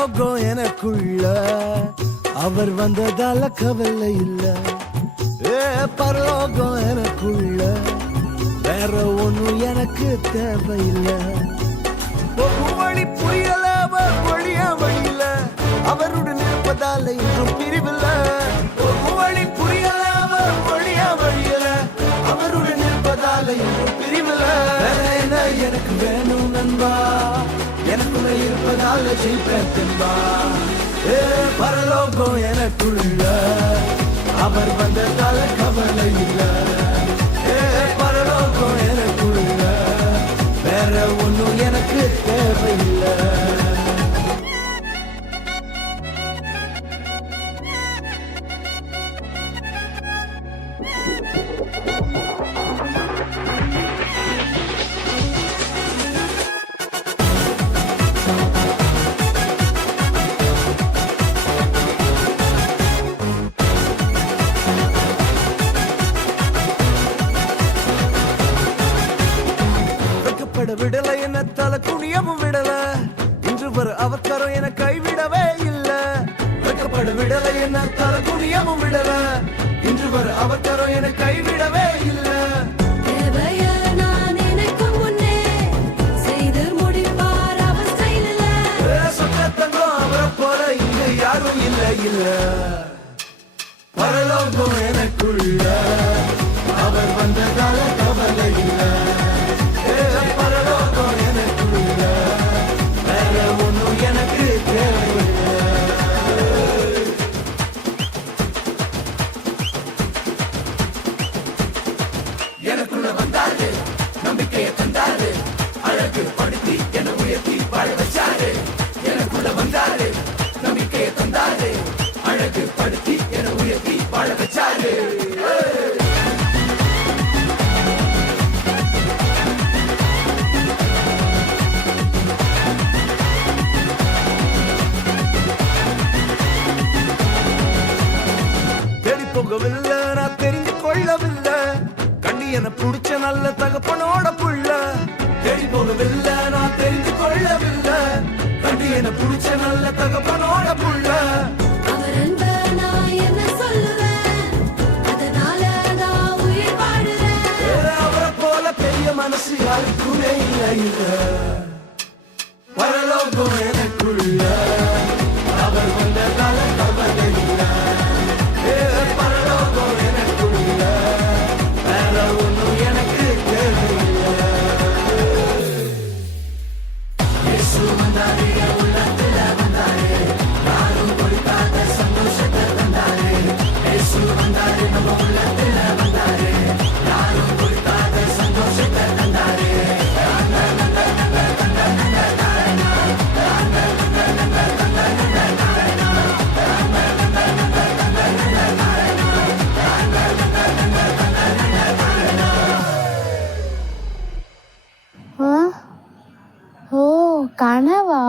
பரலோகம் எனக்குள்ள அவர் வந்ததால கவலை இல்ல. பரலோகம் எனக்குள்ள வேற ஒண்ணும் எனக்கு தேவையில்லை. ஒரு வழி புரியல அவர் வழியா வழியில அவருடன் இருப்பதால இன்றும் பிரிவில்ல. ஒரு வழி புரியல அவர் வழியா வழியில அவருடன் இருப்பதால இன்றும் பிரிவில்ல. வேற என்ன எனக்கு வேணும் நண்பா, எனக்குள்ள இருப்பதால ஜெயிப்பேன் தென்பா. பரலோகம் எனக்குள்ள அவர் வந்ததால கவலை இல்ல. பரலோகம் எனக்குள்ள வேற ஒண்ணும் எனக்கு தேவையில்லை. விடல என்ன தலை குனியவும் விடல, இன்று வர அவக்கரம் என கைவிடவே இல்ல. வெக்கப்பட விடல என்ன தலை குனியவும் விடல, இன்று வர அவக்கரம் என கைவிடவே இல்ல. சொத்தங்கம் அவரை போல இங்க யாரும் இல்ல இல்ல. பரலோகம் எனக்குள்ள அவர் வந்ததால கவலை இல்ல. பரலோகம் எனக்குள்ள வேற ஒண்ணும் எனக்கு தேவையில்லை. எனக்குள்ள வந்தாரு, நம்பிக்கையை தந்தாரு, அழகு படுத்தி என உயர்த்தி வாழ வச்சாரு. எனக்குள்ள வந்தாரு, நம்பிக்கையை தந்தாரு, அழகு படுத்தி என உயர்த்தி வாழ வச்சாரு. போகவில்லை நான் தெரிஞ்சு கொள்ளவில்லை, கண்டி என புடிச்ச நல்ல தகப்பனோட புள்ள. தேடி போகவில்லை நான் தெரிஞ்சு கொள்ளவில்லை, கண்டி என புடிச்ச நல்ல தகப்பனோட புள்ள. அவரை போல பெரிய மனசு யாருக்குமே இல்லை இல்ல. பரலோகம் எனக்குள்ள அவர் வந்ததால கவலை இல்லை. பரலோகம் எனக்குள்ள வேற ஒண்ணும் எனக்கு தேவையில்லை. இயேசு வந்தாரே, உள்ளத்துல வந்தாரே, யாரும் கொடுக்காத சந்தோஷத்தை தந்தாரே. இயேசு வந்தாரே, நம்ம உள்ளத்துல வந்தாரே, யாரும் கொடுக்காத சந்தோஷத்தை தந்தாரே. ஓ கனவா?